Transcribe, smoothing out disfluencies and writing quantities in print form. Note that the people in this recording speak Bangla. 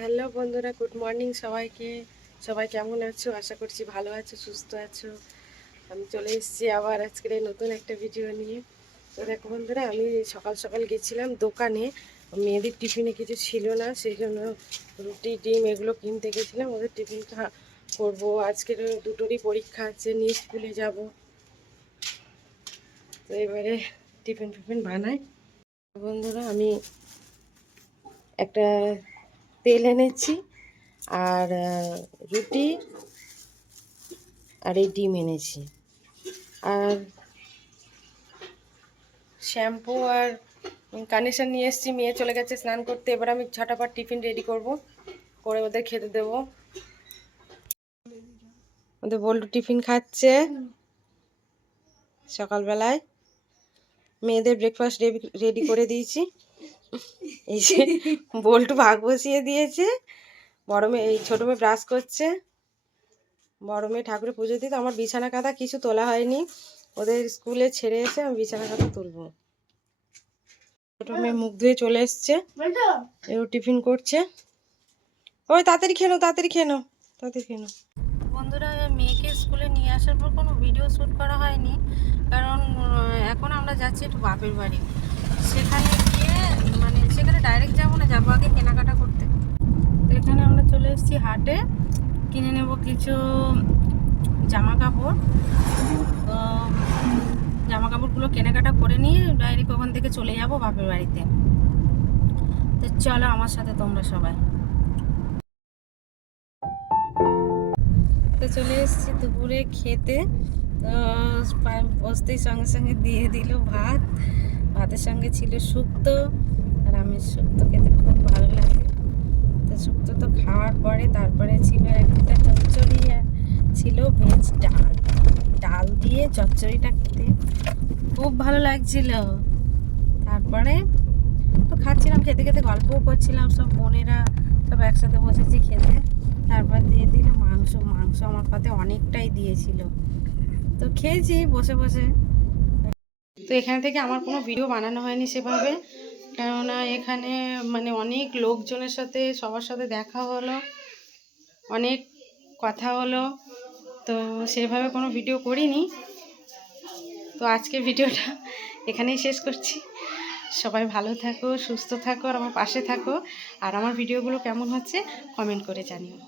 হ্যালো বন্ধুরা, গুড মর্নিং সবাইকে। সবাই কেমন আছো? আশা করছি ভালো আছো, সুস্থ আছো। আমি চলে এসেছি আবার আজকের এই নতুন একটা ভিডিও নিয়ে। তো দেখো বন্ধুরা, আমি সকাল সকাল গেছিলাম দোকানে। মেয়েদের টিফিনে কিছু ছিল না, সেই জন্য রুটি ডিম এগুলো কিনতে গেছিলাম। ওদের টিফিন করবো। আজকের দুটোরই পরীক্ষা আছে, নিয়ে স্কুলে যাব। তো এবারে টিফিন ফিফিন বানাই। বন্ধুরা, আমি একটা তেল এনেছি, আর রুটি আর এই ডিম এনেছি, আর শ্যাম্পু আর কন্ডিশনার নিয়ে এসেছি। মেয়ে চলে গেছে স্নান করতে। এবার আমি ঝটাপট টিফিন রেডি করে ওদের খেতে দেবো। ওদের বল্টু টিফিন খাচ্ছে সকালবেলায়। মেয়েদের ব্রেকফাস্ট রেডি করে দিয়েছি। এই যে বল্টু ভাগ বসিয়ে দিয়েছে। বড় মেয়ে, এই ছোটো মেয়ে ব্রাশ করছে। বড় মেয়ে ঠাকুরের পুজো দিতে। আমার বিছানা কাঁথা কিছু তোলা হয়নি, ওদের স্কুলে ছেড়ে এসে আমি বিছানা কাঁথা তুলবো। ছোটো মেয়ে মুখ ধুয়ে চলে এসছে, এও টিফিন করছে। ওই তাড়াতাড়ি খেয়ে নাও, তাড়াতাড়ি খেয়ে নাও, তাড়াতাড়ি খেয়ে নাও। বন্ধুরা, মেয়েকে স্কুলে নিয়ে আসার পর কোনো ভিডিও শ্যুট করা হয়নি, কারণ এখন আমরা যাচ্ছি একটু বাপের বাড়ি। সেখানে গিয়ে সেখানে ডাইরেক্ট যাবো না, যাবো আগে কেনাকাটা করতে। তো এখানে আমরা চলে এসেছি হাটে, কিনে নেব কিছু জামা কাপড়। তো জামা কাপড়গুলো কেনাকাটা করে নিয়ে ডাইরেক্ট ওখান থেকে চলে যাব বাপের বাড়িতে। তো চলো আমার সাথে তোমরা সবাই। তো চলে এসেছি দুপুরে খেতে। তো বসতেই সঙ্গে সঙ্গে দিয়ে দিল ভাত। ভাতের সঙ্গে ছিল শুক্তো, আর আমি শুক্তো খেতে খুব ভালো লাগে। তো শুক্তো তো খাওয়ার পরে তারপরে ছিল একটা চচ্চড়ি, ছিল ভেজ ডাল। ডাল দিয়ে চচ্চড়িটা খেতে খুব ভালো লাগছিল। তারপরে তো খাচ্ছিলাম, খেতে খেতে গল্পও করছিলাম। সব বোনেরা সব একসাথে বসেছি খেতে। তারপর দিয়ে দিল মাংস। মাংস আমার পাতে অনেকটাই দিয়েছিল, তো খেয়েছি বসে বসে। তো এখান থেকে আমার কোনো ভিডিও বানানো হয়নি সেভাবে, কেননা এখানে অনেক লোকজনের সাথে সবার সাথে দেখা হলো, অনেক কথা হলো। তো সেভাবে কোনো ভিডিও করিনি। তো আজকে ভিডিওটা এখানেই শেষ করছি। সবাই ভালো থাকো, সুস্থ থাকো, আর আমার পাশে থাকো। আর আমার ভিডিওগুলো কেমন হচ্ছে কমেন্ট করে জানিও।